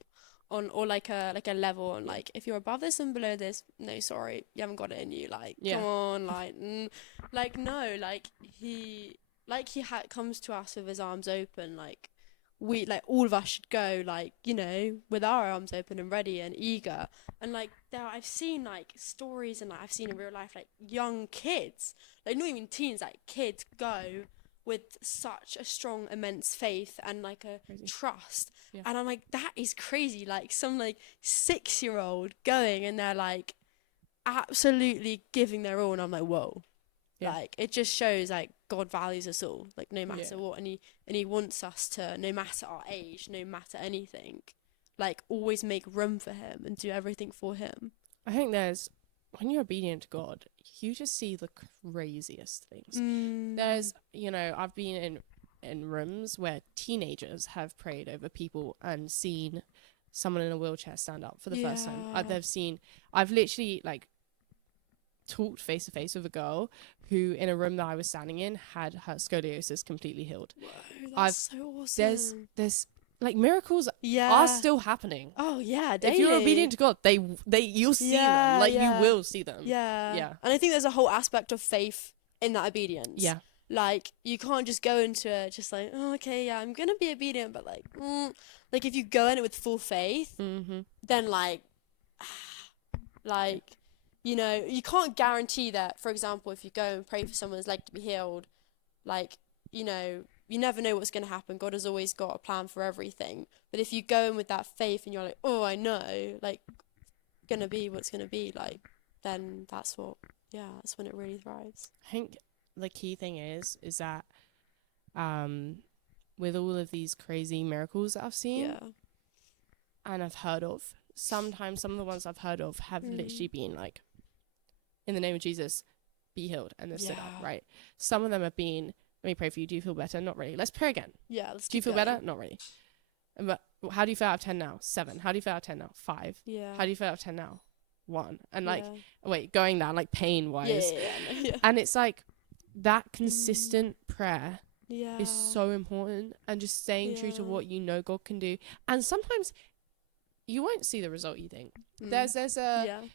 on, or like a level on, like, if you're above this and below this, no, sorry, you haven't got it in you. Like, come on, like, like, no, like he comes to us with his arms open. Like, we, like, all of us should go, like, with our arms open and ready and eager. And like, I've seen like stories, and like I've seen in real life, like young kids, like not even teens, like kids go with such a strong, immense faith and like a Crazy. trust. Yeah. And I'm like, that is crazy. Like some like 6-year-old going and they're like absolutely giving their all. And I'm like, whoa. Yeah. Like it just shows like God values us all, like no matter Yeah. what, and he wants us to, no matter our age, no matter anything, like always make room for him and do everything for him. I think when you're obedient to God, you just see the craziest things. There's, I've been in rooms where teenagers have prayed over people and seen someone in a wheelchair stand up for the first time. I've literally like talked face to face with a girl who, in a room that I was standing in, had her scoliosis completely healed. Whoa, that's so awesome. There's like miracles are still happening. Oh yeah, daily. If you're obedient to God, you'll see them. Like you will see them. Yeah. And I think there's a whole aspect of faith in that obedience. Yeah. Like you can't just go into it just like, oh, okay, yeah, I'm gonna be obedient, but like, like if you go in it with full faith, then like, you can't guarantee that. For example, if you go and pray for someone's leg to be healed, like, you never know what's going to happen. God has always got a plan for everything. But if you go in with that faith and you're like, oh, I know, like, gonna be what's gonna be, like, then that's when it really thrives. I think the key thing is that with all of these crazy miracles that I've seen and I've heard of, sometimes some of the ones I've heard of have literally been like, in the name of Jesus, be healed, and they've stood up, right? Some of them have been, let me pray for you, do you feel better? Not really. Let's pray again. Yeah, let's do you feel better? Not really. But how do you feel out of 10 now? 7. How do you feel out of 10 now? 5. Yeah. How do you feel out of 10 now? 1. And like, going down, like pain wise. Yeah. And it's like that consistent prayer is so important, and just staying true to what you know God can do. And sometimes you won't see the result you think. There's an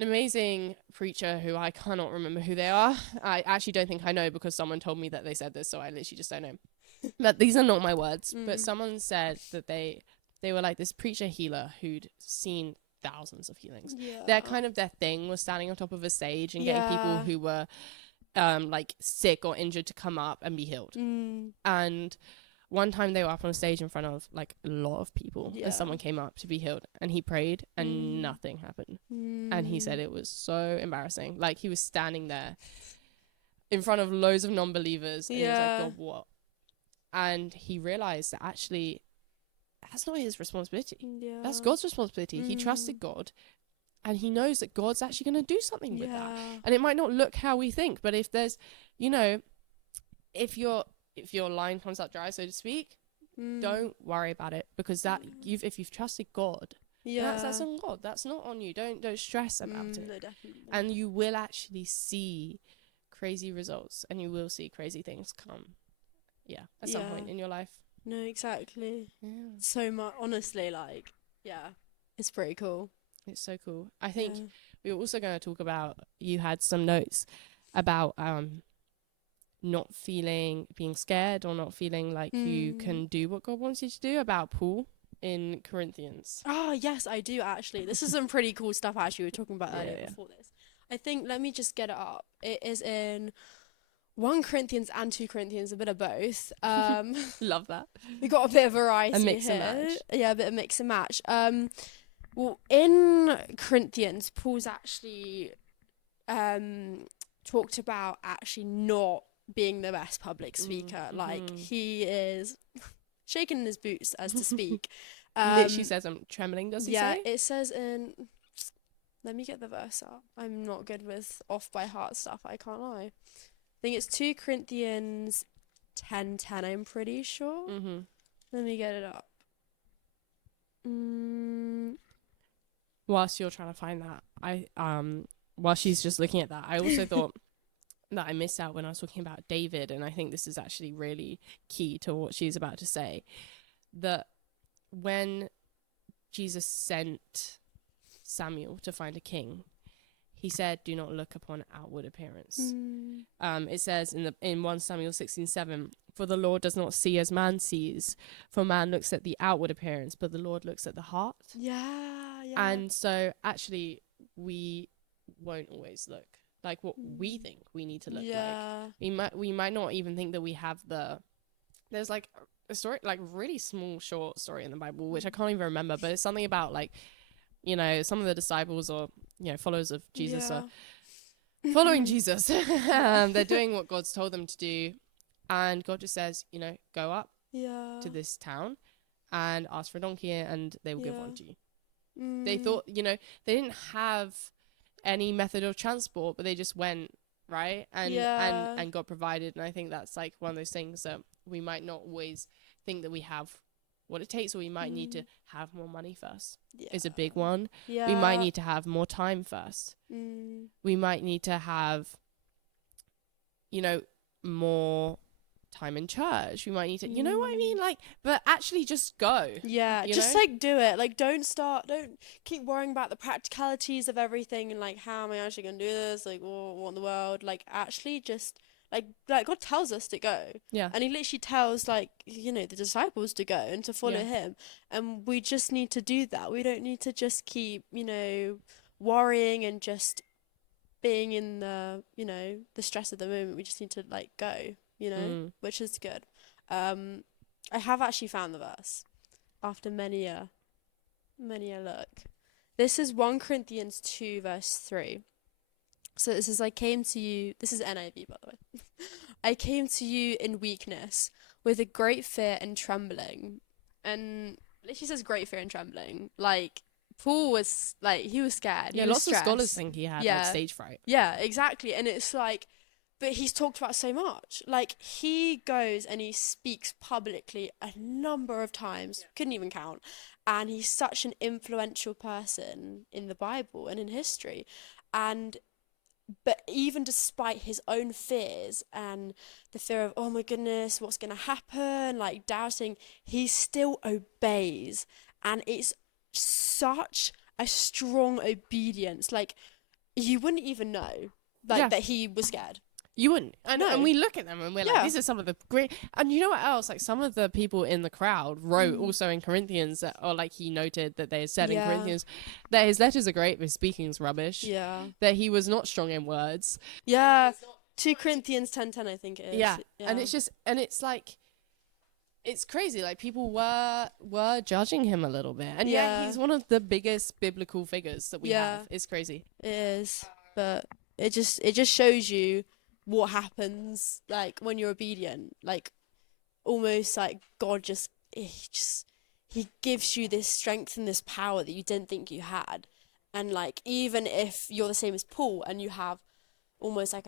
amazing preacher who I cannot remember who they are. I actually don't think I know, because someone told me that they said this, so I literally just don't know. But these are not my words. But someone said that they were like this preacher healer who'd seen thousands of healings. Their thing was standing on top of a stage and getting people who were like sick or injured to come up and be healed. And one time they were up on a stage in front of like a lot of people, and someone came up to be healed, and he prayed and nothing happened. And he said it was so embarrassing. Like he was standing there in front of loads of non-believers, and he was like, God, what? And he realized that actually that's not his responsibility. That's God's responsibility. He trusted God, and he knows that God's actually going to do something with that. And it might not look how we think, but if there's, if your line comes out dry, so to speak, don't worry about it, because if you've trusted God, that's on God. That's not on you. Don't stress about it. No, definitely. And you will actually see crazy results, and you will see crazy things come. At some point in your life. No, exactly. So much, honestly, like, it's pretty cool. It's so cool. I think we were also going to talk about, you had some notes about not being scared, or not feeling like you can do what God wants you to do, about Paul in Corinthians. Oh, yes, I do, actually. This is some pretty cool stuff, actually, we were talking about earlier before this. I think, let me just get it up. It is in 1 Corinthians and 2 Corinthians, a bit of both. Love that. We got a bit of variety A mix here. and match. Yeah, a bit of mix and match. Well, in Corinthians, Paul's actually talked about actually not being the best public speaker. Like, he is shaking in his boots as to speak. Literally says, I'm trembling, does he say? Yeah, it says in... Let me get the verse up. I'm not good with off by heart stuff, I can't lie. I think it's 2 Corinthians 10:10, I'm pretty sure. Let me get it up. Whilst you're trying to find that, while she's just looking at that, I also thought that I missed out when I was talking about David, and I think this is actually really key to what she's about to say, that when Jesus sent Samuel to find a king, he said, do not look upon outward appearance. It says in 1 Samuel 16:7, for the Lord does not see as man sees, for man looks at the outward appearance, but the Lord looks at the heart. Yeah. And so actually we won't always look like what we think we need to look like. Yeah. We might not even think that we have there's like a story, like really small short story in the Bible which I can't even remember, but it's something about like, you know, some of the disciples or, you know, followers of Jesus are following Jesus. They're doing what God's told them to do, and God just says, you know, go up to this town and ask for a donkey and they will give one to you. They thought, you know, they didn't have any method of transport, but they just went, right? And God provided. And I think that's like one of those things that we might not always think that we have what it takes, or we might need to have more money first. Is a big one. We might need to have more time first. We might need to have, you know, more time in church. We might need to, you know what I mean? Like, but actually just go. Yeah, you just know? like do it. Like, don't keep worrying about the practicalities of everything and like, how am I actually gonna do this? Like, what in the world? Like, actually just like God tells us to go. Yeah. And he literally tells, like, you know, the disciples to go and to follow him. And we just need to do that. We don't need to just keep, you know, worrying and just being in the, you know, the stress of the moment. We just need to like go, you know, which is good. I have actually found the verse after many a look. This is 1 Corinthians 2 verse 3. So this is, I came to you, this is NIV by the way. I came to you in weakness with a great fear and trembling. And literally says great fear and trembling. Like, Paul was like, he was scared. Yeah, he was lots stressed. of scholars think he had like stage fright. Yeah, exactly. And it's like, but he's talked about so much. Like, he goes and he speaks publicly a number of times, couldn't even count. And he's such an influential person in the Bible and in history. But even despite his own fears and the fear of, oh my goodness, what's going to happen, like doubting, he still obeys. And it's such a strong obedience. Like, you wouldn't even know that he was scared. You wouldn't. And we look at them and we're like, these are some of the great... And you know what else? Like, some of the people in the crowd wrote also in Corinthians, or like he noted that they had said in Corinthians, that his letters are great, but his speaking's rubbish. Yeah. That he was not strong in words. Yeah. 2 Corinthians 10:10, I think it is. Yeah. And it's just... And it's like... It's crazy. Like, people were judging him a little bit. And yet he's one of the biggest biblical figures that we have. It's crazy. It is. But it just shows you what happens, like, when you're obedient. Like, almost like God he gives you this strength and this power that you didn't think you had. And like, even if you're the same as Paul and you have almost like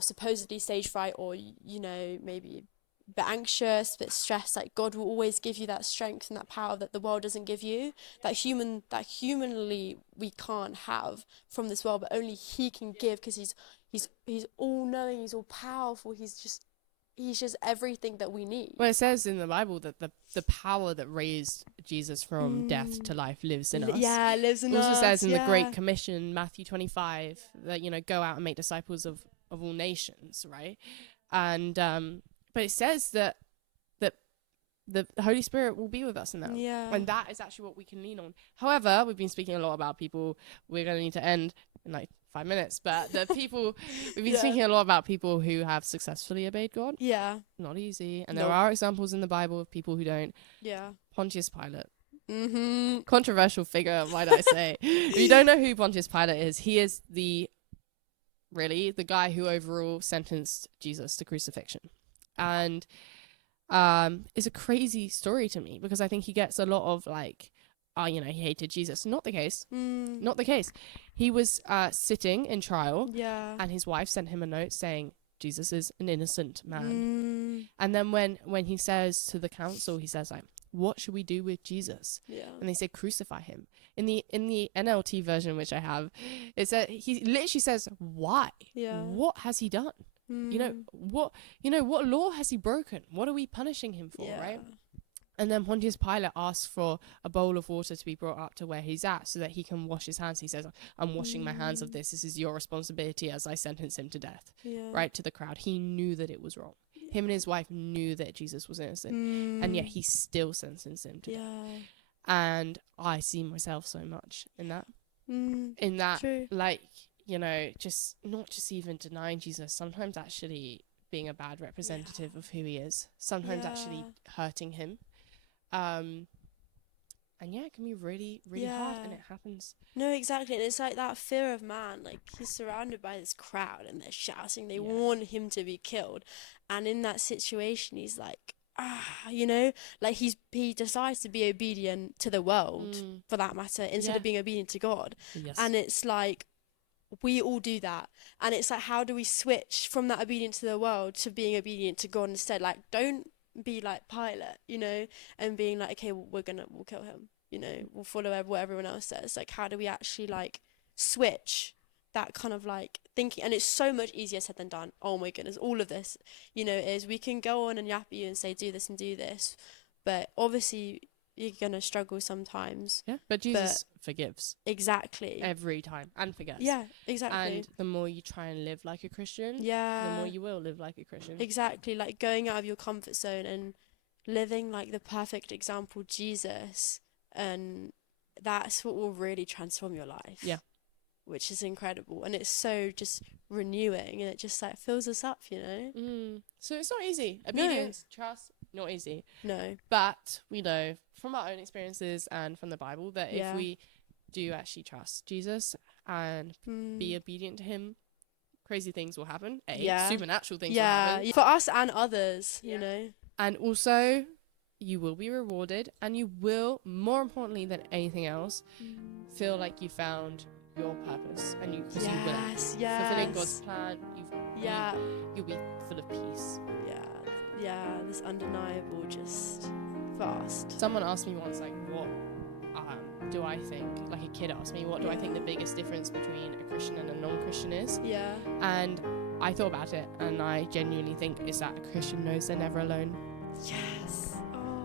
supposedly stage fright, or, you know, maybe a bit anxious, a bit stressed, like, God will always give you that strength and that power that the world doesn't give you, that humanly we can't have from this world, but only he can give, because he's all knowing, he's all powerful, he's just everything that we need. Well, it says in the Bible that the power that raised Jesus from death to life lives in us. Yeah, lives in us. It also says in the Great Commission, Matthew 25, that, you know, go out and make disciples of all nations, right? And but it says that the Holy Spirit will be with us in that. Yeah. And that is actually what we can lean on. However, we've been speaking a lot about people. We're going to need to end in like 5 minutes. But the people, we've been speaking a lot about people who have successfully obeyed God. Yeah. Not easy. And there are examples in the Bible of people who don't. Yeah. Pontius Pilate. Controversial figure, might I say. If you don't know who Pontius Pilate is, he is the guy who overall sentenced Jesus to crucifixion. And it's a crazy story to me, because I think he gets a lot of like, you know, he hated Jesus. Not the case. Not the case. He was sitting in trial, and his wife sent him a note saying, Jesus is an innocent man. And then when he says to the council, he says, like, what should we do with Jesus? And they say, crucify him. In the NLT version, which I have, it said, he literally says, why? What has he done? You know, what law has he broken? What are we punishing him for, right? And then Pontius Pilate asks for a bowl of water to be brought up to where he's at so that he can wash his hands. He says, I'm washing my hands of this. This is your responsibility as I sentence him to death, right, to the crowd. He knew that it was wrong. Him and his wife knew that Jesus was innocent, and yet he still sentenced him to death. And I see myself so much in that. In that, True. like, you know, just not just even denying Jesus, sometimes actually being a bad representative of who he is, sometimes actually hurting him. And yeah, it can be really, really hard, and it happens. No, exactly. And it's like that fear of man. Like, he's surrounded by this crowd and they're shouting. They want him to be killed. And in that situation, he's like, you know, like he decides to be obedient to the world, for that matter, instead of being obedient to God. Yes. And it's like, we all do that. And it's like, how do we switch from that obedience to the world to being obedient to God instead? Like, don't be like Pilate, you know, and being like, okay, well, we'll kill him, you know, we'll follow what everyone else says. Like, how do we actually like switch that kind of like thinking? And it's so much easier said than done. Oh my goodness, all of this, you know, is we can go on and yap at you and say do this and do this, but obviously you're gonna struggle sometimes. Yeah, but Jesus forgives. Exactly. Every time, and forgets. Yeah, exactly. And the more you try and live like a Christian, the more you will live like a Christian. Exactly, like going out of your comfort zone and living like the perfect example, Jesus, and that's what will really transform your life. Yeah. Which is incredible, and it's so just renewing, and it just like fills us up, you know. So it's not easy. Obedience, trust, not easy. No. But we know from our own experiences and from the Bible that if we do actually trust Jesus and be obedient to him, crazy things will happen. Supernatural things will happen. For us and others, you know. And also, you will be rewarded, and you will, more importantly than anything else, feel like you found your purpose, and you will. Fulfilling God's plan, you'll be full of peace. This undeniable, just vast. Someone asked me once, like, what do I think, like a kid asked me, what do I think the biggest difference between a Christian and a non-Christian is? And I thought about it, and I genuinely think it's that a Christian knows they're never alone. Yes. Oh,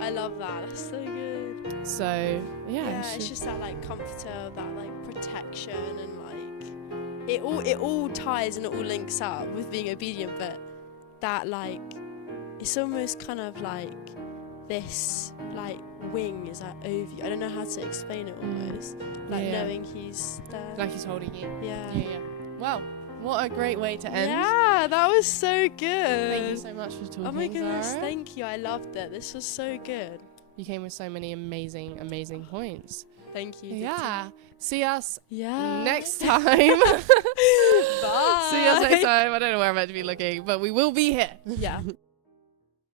I love that. That's so good. So it's just that like comforter, that like protection, and like it all ties and it all links up with being obedient, but that like it's almost kind of like this like wing is like over you. I don't know how to explain it almost. Like knowing he's there. Like he's holding you. Yeah. Well, what a great way to end. Yeah, that was so good. Thank you so much for talking. Oh my goodness, Zara. thank you. I loved it. This was so good. You came with so many amazing points. Thank you. Yeah. See us next time. Bye. See us next time. I don't know where I'm meant to be looking, but we will be here. Yeah.